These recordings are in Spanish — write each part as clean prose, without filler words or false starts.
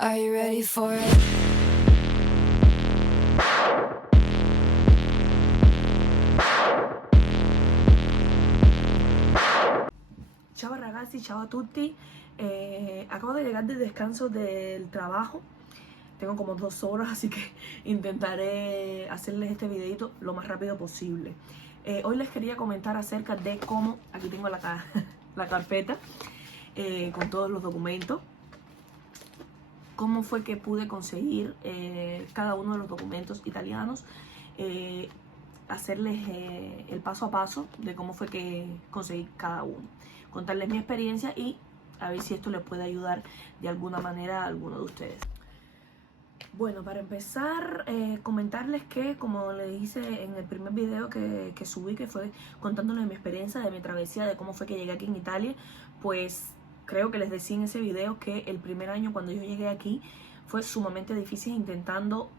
Are you ready for it? Ciao ragazzi, ciao a tutti. Acabo de llegar del descanso del trabajo. Tengo como 2 horas, así que intentaré hacerles este videito lo más rápido posible. Hoy les quería comentar acerca de cómo, aquí tengo la carpeta con todos los documentos, cómo fue que pude conseguir cada uno de los documentos italianos, hacerles el paso a paso de cómo fue que conseguí cada uno, contarles mi experiencia y a ver si esto les puede ayudar de alguna manera a alguno de ustedes. Bueno, para empezar, comentarles que, como les hice en el primer video que subí, que fue contándoles mi experiencia, de mi travesía, de cómo fue que llegué aquí en Italia, pues creo que les decía en ese video que el primer año cuando yo llegué aquí fue sumamente difícil intentando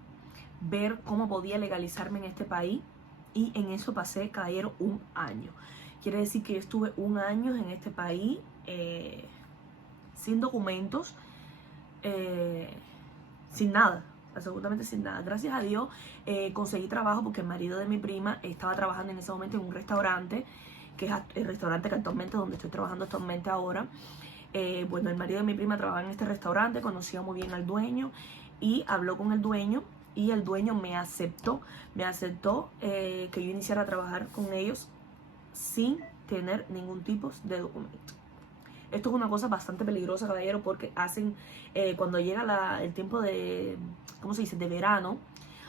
ver cómo podía legalizarme en este país, y en eso pasé, caballero, un año. Quiere decir que yo estuve un año en este país sin documentos, sin nada, absolutamente sin nada. Gracias a Dios conseguí trabajo porque el marido de mi prima estaba trabajando en ese momento en un restaurante, que es el restaurante que actualmente, donde estoy trabajando actualmente ahora. Bueno, el marido de mi prima trabajaba en este restaurante, conocía muy bien al dueño y habló con el dueño, y el dueño me aceptó que yo iniciara a trabajar con ellos sin tener ningún tipo de documento. Esto es una cosa bastante peligrosa, caballero, porque hacen, cuando llega el tiempo de, ¿cómo se dice?, de verano,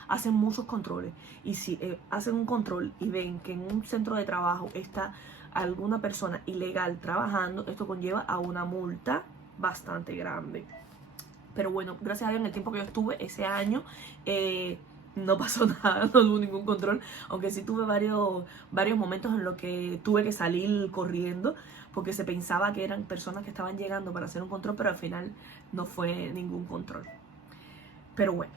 hacen muchos controles. Y si hacen un control y ven que en un centro de trabajo está alguna persona ilegal trabajando, esto conlleva a una multa bastante grande. Pero bueno, gracias a Dios, en el tiempo que yo estuve ese año, no pasó nada, no hubo ningún control, aunque sí tuve varios momentos en los que tuve que salir corriendo porque se pensaba que eran personas que estaban llegando para hacer un control, pero al final no fue ningún control. Pero bueno,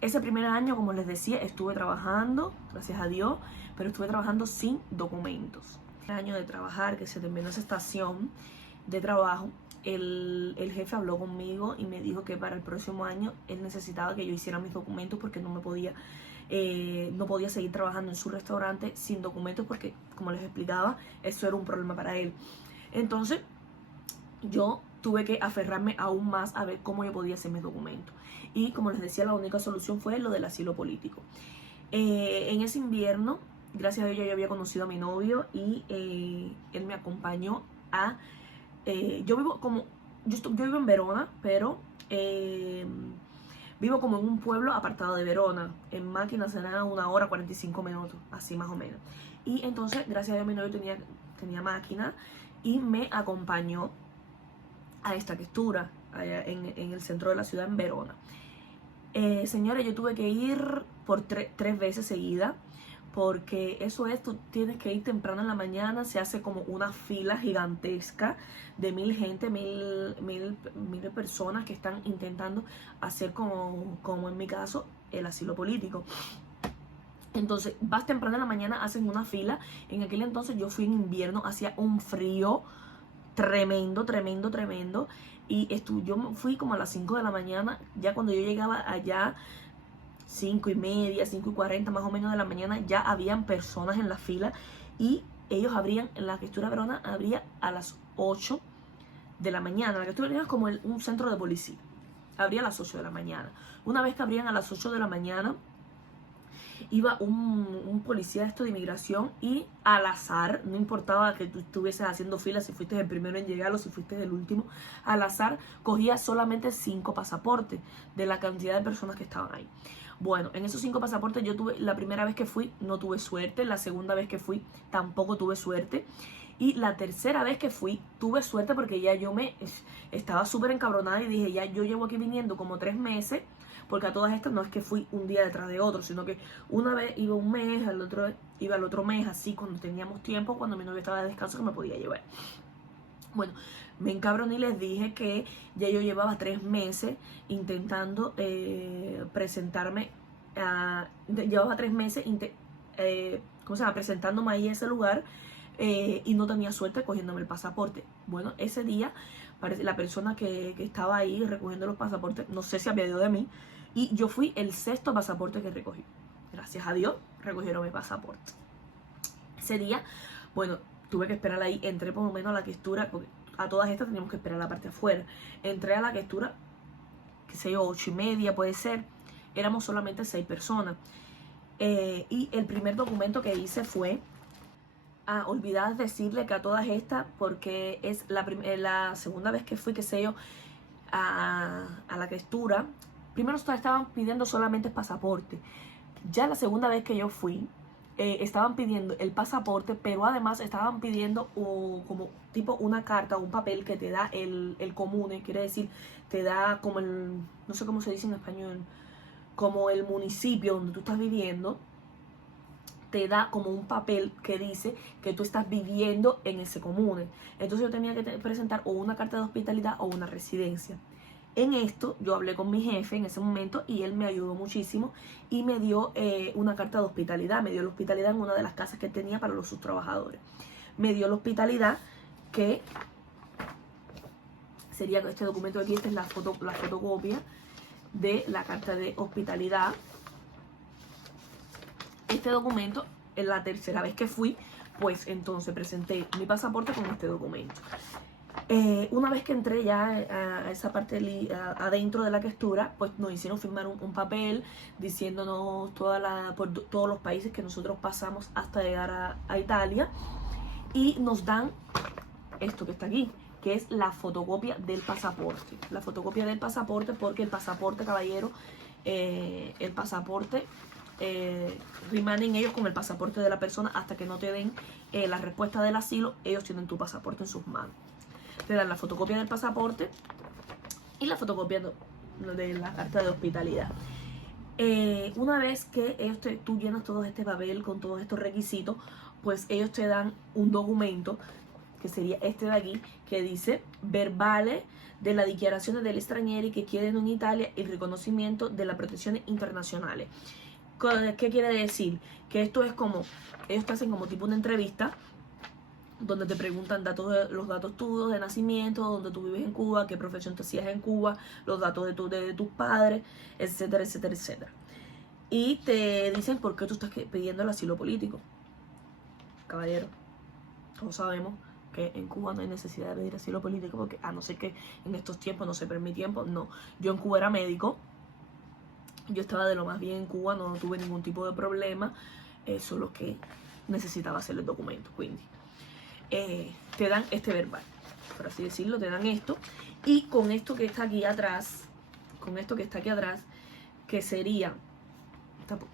ese primer año, como les decía, estuve trabajando, gracias a Dios, pero estuve trabajando sin documentos. El año de trabajar, que se terminó esa estación de trabajo, el jefe habló conmigo y me dijo que para el próximo año él necesitaba que yo hiciera mis documentos, porque no podía seguir trabajando en su restaurante sin documentos, porque, como les explicaba, eso era un problema para él. Entonces yo tuve que aferrarme aún más a ver cómo yo podía hacer mis documentos, y como les decía, la única solución fue lo del asilo político. En ese invierno, gracias a Dios, yo había conocido a mi novio y él me acompañó a... yo vivo en Verona, pero vivo como en un pueblo apartado de Verona. En máquina será 1 hora 45 minutos, así más o menos. Y entonces, gracias a Dios, mi novio tenía máquina y me acompañó a esta questura allá en el centro de la ciudad, en Verona. Señores, yo tuve que ir por 3 veces seguidas, porque eso es, tú tienes que ir temprano en la mañana, se hace como una fila gigantesca de 1000 personas que están intentando hacer, como en mi caso, el asilo político. Entonces vas temprano en la mañana, hacen una fila. En aquel entonces yo fui en invierno, hacía un frío tremendo, tremendo, tremendo. Y yo fui como a las 5 de la mañana. Ya cuando yo llegaba allá, 5:30, 5:40 más o menos de la mañana, ya habían personas en la fila. Y ellos abrían, en la Questura Verona abría a las 8 de la mañana. La Questura Verona es como un centro de policía. Abría a las 8 de la mañana. Una vez que abrían a las 8 de la mañana, iba un policía de inmigración, y al azar, no importaba que tú estuvieses haciendo fila, si fuiste el primero en llegar o si fuiste el último, al azar cogía solamente 5 pasaportes de la cantidad de personas que estaban ahí. Bueno, en esos 5 pasaportes yo tuve, la primera vez que fui no tuve suerte, la segunda vez que fui tampoco tuve suerte, y la tercera vez que fui tuve suerte, porque ya yo estaba súper encabronada y dije, ya yo llevo aquí viniendo como 3 meses, porque a todas estas no es que fui un día detrás de otro, sino que una vez iba un mes, al otro iba al otro mes, así cuando teníamos tiempo, cuando mi novio estaba de descanso, que me podía llevar. Bueno, me encabroné y les dije que ya yo llevaba 3 meses intentando presentarme, llevaba 3 meses presentándome ahí a ese lugar, y no tenía suerte cogiéndome el pasaporte. Bueno, ese día la persona que estaba ahí recogiendo los pasaportes, no sé si había ido de mí, y yo fui el 6º pasaporte que recogí. Gracias a Dios, recogieron mi pasaporte. Ese día, bueno, tuve que esperar ahí, entré por lo menos a la questura, porque a todas estas teníamos que esperar la parte afuera. Entré a la questura, qué sé yo, 8:30 puede ser, éramos solamente 6 personas. Y el primer documento que hice fue, olvidad decirle que a todas estas, porque es la segunda vez que fui, qué sé yo, a la questura, primero estaban pidiendo solamente el pasaporte. Ya la segunda vez que yo fui, estaban pidiendo el pasaporte, pero además estaban pidiendo como tipo una carta o un papel que te da el comune, quiere decir, te da como no sé cómo se dice en español, como el municipio donde tú estás viviendo, te da como un papel que dice que tú estás viviendo en ese comune. Entonces yo tenía que presentar o una carta de hospitalidad o una residencia. En esto yo hablé con mi jefe en ese momento y él me ayudó muchísimo y me dio una carta de hospitalidad. Me dio la hospitalidad en una de las casas que tenía para sus trabajadores. Me dio la hospitalidad, que sería este documento de aquí. Esta es la fotocopia de la carta de hospitalidad. Este documento, en la tercera vez que fui, pues entonces presenté mi pasaporte con este documento. Una vez que entré ya a esa parte adentro de la questura, pues nos hicieron firmar un papel diciéndonos por todos los países que nosotros pasamos hasta llegar a Italia, y nos dan esto que está aquí, que es la fotocopia del pasaporte. La fotocopia del pasaporte, porque el pasaporte, caballero, el pasaporte rimanen ellos con el pasaporte de la persona hasta que no te den la respuesta del asilo. Ellos tienen tu pasaporte en sus manos. Te dan la fotocopia del pasaporte y la fotocopia de la carta de hospitalidad. Una vez que tú llenas todo este papel con todos estos requisitos, pues ellos te dan un documento, que sería este de aquí, que dice verbales de las declaraciones del extranjero que quieren en Italia y reconocimiento de las protecciones internacionales. ¿Qué quiere decir? Que esto es como, ellos te hacen como tipo una entrevista, donde te preguntan los datos tuyos de nacimiento, donde tú vives en Cuba, qué profesión te hacías en Cuba, los datos de tus padres, etcétera, etcétera, etcétera. Y te dicen por qué tú estás pidiendo el asilo político. Caballero, todos sabemos que en Cuba no hay necesidad de pedir asilo político, porque a no ser que en estos tiempos no se permite tiempo, no. Yo en Cuba era médico, yo estaba de lo más bien en Cuba, no tuve ningún tipo de problema, solo que necesitaba hacer el documento, quindi. Te dan este verbal, por así decirlo, te dan esto, y con esto que está aquí atrás, que sería,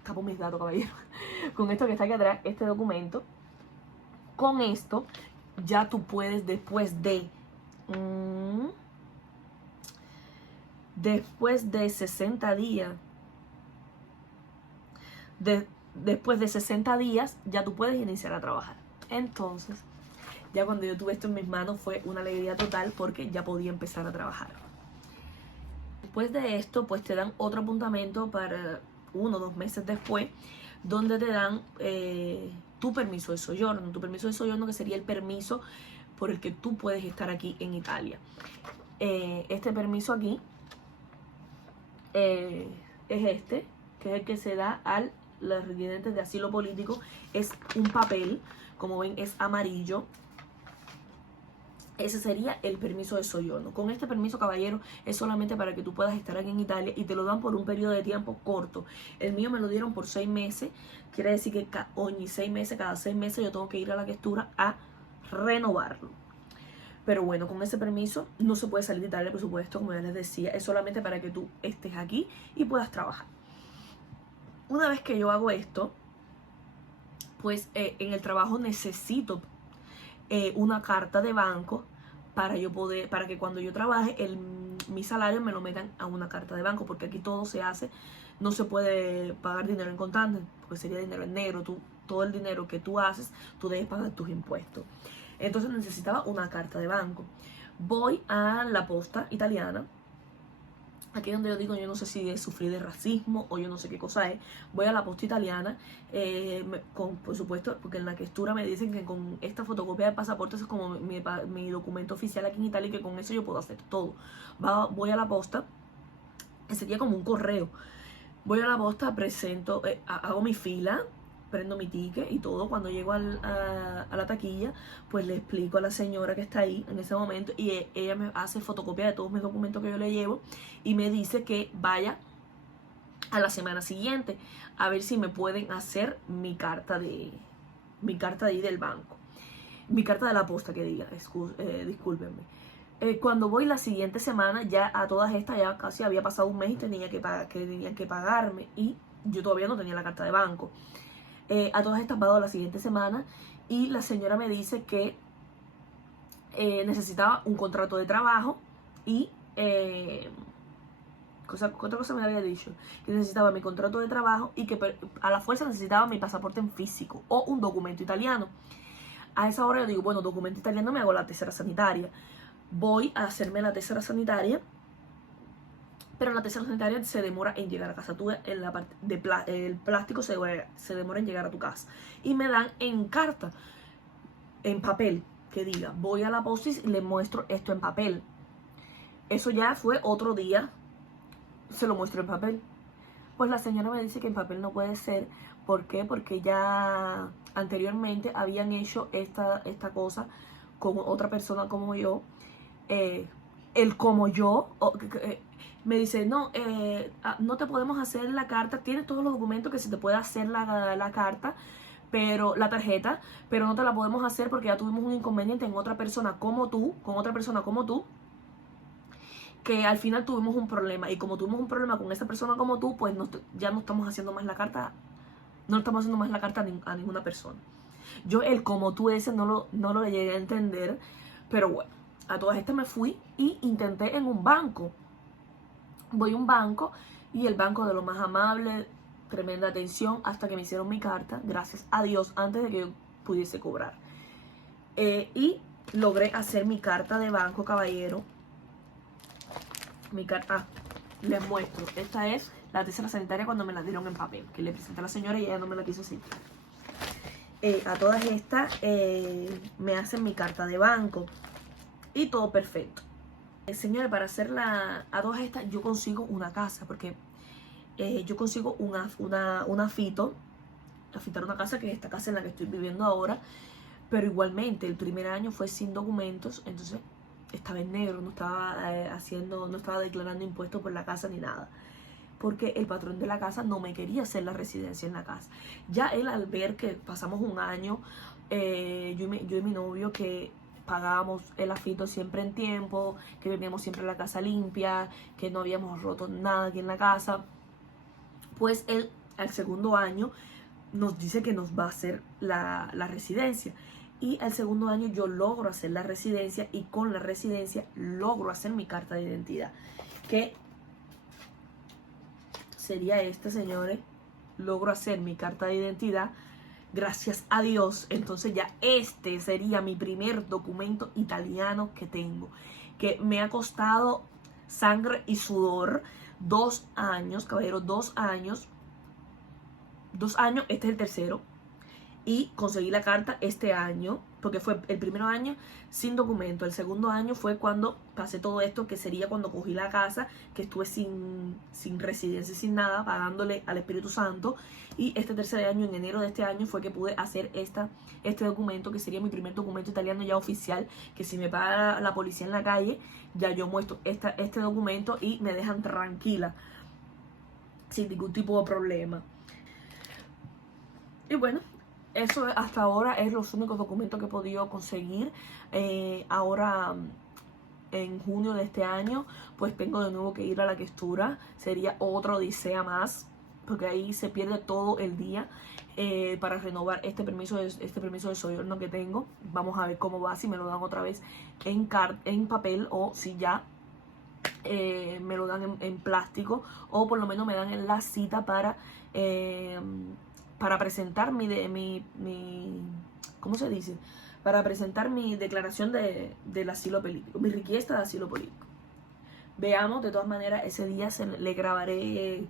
tapo mis datos, caballero, con esto que está aquí atrás, este documento, con esto ya tú puedes después de 60 días, después de 60 días ya tú puedes iniciar a trabajar. Entonces, ya cuando yo tuve esto en mis manos fue una alegría total, porque ya podía empezar a trabajar. Después de esto, pues te dan otro apuntamiento para 1 o 2 meses después, donde te dan tu permiso de soyorno. Tu permiso de soyorno, que sería el permiso por el que tú puedes estar aquí en Italia. Este permiso aquí es este, que es el que se da a los residentes de asilo político. Es un papel, como ven, es amarillo. Ese sería el permiso de soyorno. Con este permiso, caballero, es solamente para que tú puedas estar aquí en Italia, y te lo dan por un periodo de tiempo corto. El mío me lo dieron por 6 meses. Quiere decir que cada 6 meses yo tengo que ir a la questura a renovarlo. Pero bueno, con ese permiso no se puede salir de Italia, por supuesto, como ya les decía. Es solamente para que tú estés aquí y puedas trabajar. Una vez que yo hago esto, pues en el trabajo necesito una carta de banco para que cuando yo trabaje mi salario me lo metan a una carta de banco, porque aquí todo se hace, no se puede pagar dinero en contante, porque sería dinero en negro. Todo el dinero que tú haces, tú debes pagar tus impuestos. Entonces necesitaba una carta de banco. Voy a la posta italiana Aquí es donde yo digo, yo no sé si es sufrir de racismo o yo no sé qué cosa es. Voy a la posta italiana, por supuesto, porque en la questura me dicen que con esta fotocopia de pasaporte es como mi documento oficial aquí en Italia y que con eso yo puedo hacer todo. Voy a la posta, que sería como un correo. Voy a la posta, presento, hago mi fila, prendo mi ticket y todo. Cuando llego a la taquilla, pues le explico a la señora que está ahí en ese momento y ella me hace fotocopia de todos mis documentos que yo le llevo y me dice que vaya a la semana siguiente a ver si me pueden hacer mi carta de ahí del banco. Mi carta de la posta, que diga, discúlpenme. Cuando voy la siguiente semana, ya a todas estas, ya casi había pasado un mes y tenían que pagarme y yo todavía no tenía la carta de banco. A todas estas pago la siguiente semana y la señora me dice que necesitaba un contrato de trabajo y otra cosa me había dicho, que necesitaba mi contrato de trabajo y que a la fuerza necesitaba mi pasaporte en físico o un documento italiano. A esa hora yo digo, bueno, documento italiano, me hago la tesera sanitaria. Voy a hacerme la tesera sanitaria, pero la tesera sanitaria se demora en llegar a casa. Tú en la parte de el plástico se demora en llegar a tu casa. Y me dan en carta, en papel, que diga, voy a la posta y le muestro esto en papel. Eso ya fue otro día, se lo muestro en papel. Pues la señora me dice que en papel no puede ser. ¿Por qué? Porque ya anteriormente habían hecho esta cosa con otra persona como yo. El como yo me dice, no, no te podemos hacer la carta, tienes todos los documentos que se te puede hacer la carta, pero la tarjeta, pero no te la podemos hacer porque ya tuvimos un inconveniente en otra persona como tú, con otra persona como tú, que al final tuvimos un problema, y como tuvimos un problema con esa persona como tú, pues ya no estamos haciendo más la carta, no estamos haciendo más la carta a ninguna persona. Yo el como tú ese no lo llegué a entender, pero bueno, a todas estas me fui y intenté en un banco. Voy a un banco y el banco de lo más amable, tremenda atención, hasta que me hicieron mi carta, gracias a Dios, antes de que yo pudiese cobrar. Y logré hacer mi carta de banco, caballero. Mi carta, les muestro. Esta es la tesera sanitaria cuando me la dieron en papel, que le presenté a la señora y ella no me la quiso seguir. A todas estas me hacen mi carta de banco y todo perfecto. Señores, para hacerla a todas estas yo consigo una casa, porque yo consigo afitar una casa, que es esta casa en la que estoy viviendo ahora, pero igualmente el primer año fue sin documentos, entonces estaba en negro, no estaba declarando impuestos por la casa ni nada, porque el patrón de la casa no me quería hacer la residencia en la casa. Ya él, al ver que pasamos un año, yo y mi novio, que pagábamos el afito siempre en tiempo, que teníamos siempre la casa limpia, que no habíamos roto nada aquí en la casa, pues él al segundo año nos dice que nos va a hacer la residencia. Y al segundo año yo logro hacer la residencia, y con la residencia logro hacer mi carta de identidad, que sería esta, señores. Logro hacer mi carta de identidad, gracias a Dios. Entonces ya este sería mi primer documento italiano que tengo, que me ha costado sangre y sudor. 2 años, caballero, 2 años. 2 años, este es el tercero. Y conseguí la carta este año, porque fue el primer año sin documento. El segundo año fue cuando pasé todo esto, que sería cuando cogí la casa, que estuve sin residencia, sin nada, pagándole al Espíritu Santo. Y este tercer año, en enero de este año, fue que pude hacer este documento, que sería mi primer documento italiano ya oficial, que si me para la policía en la calle, ya yo muestro este documento y me dejan tranquila, sin ningún tipo de problema. Y bueno, eso hasta ahora es los únicos documentos que he podido conseguir. Ahora en junio de este año pues tengo de nuevo que ir a la questura. Sería otra odisea más, porque ahí se pierde todo el día para renovar este permiso de soyorno que tengo. Vamos a ver cómo va, si me lo dan otra vez en papel, o si ya me lo dan en plástico, o por lo menos me dan en la cita para presentar ¿cómo se dice? Para presentar mi declaración del asilo político, mi requesta de asilo político. veamos. De todas maneras, ese día le grabaré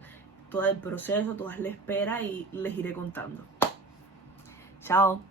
todo el proceso, toda la espera y les iré contando. Chao.